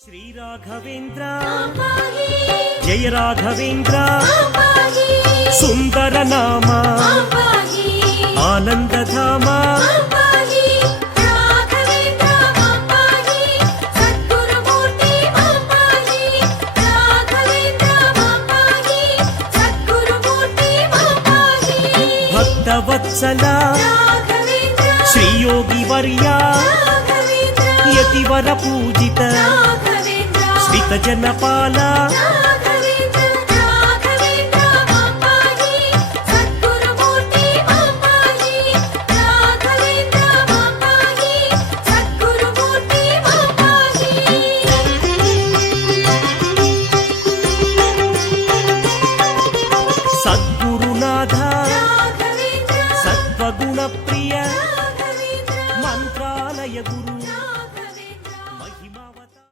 శ్రీ రాఘవేంద్ర జయ రాఘవేంద్ర సుందర నామ ఆనందధామ భక్తవత్సల శ్రీయోగి వర్య యతివర పూజిత శ్రిత జనపాల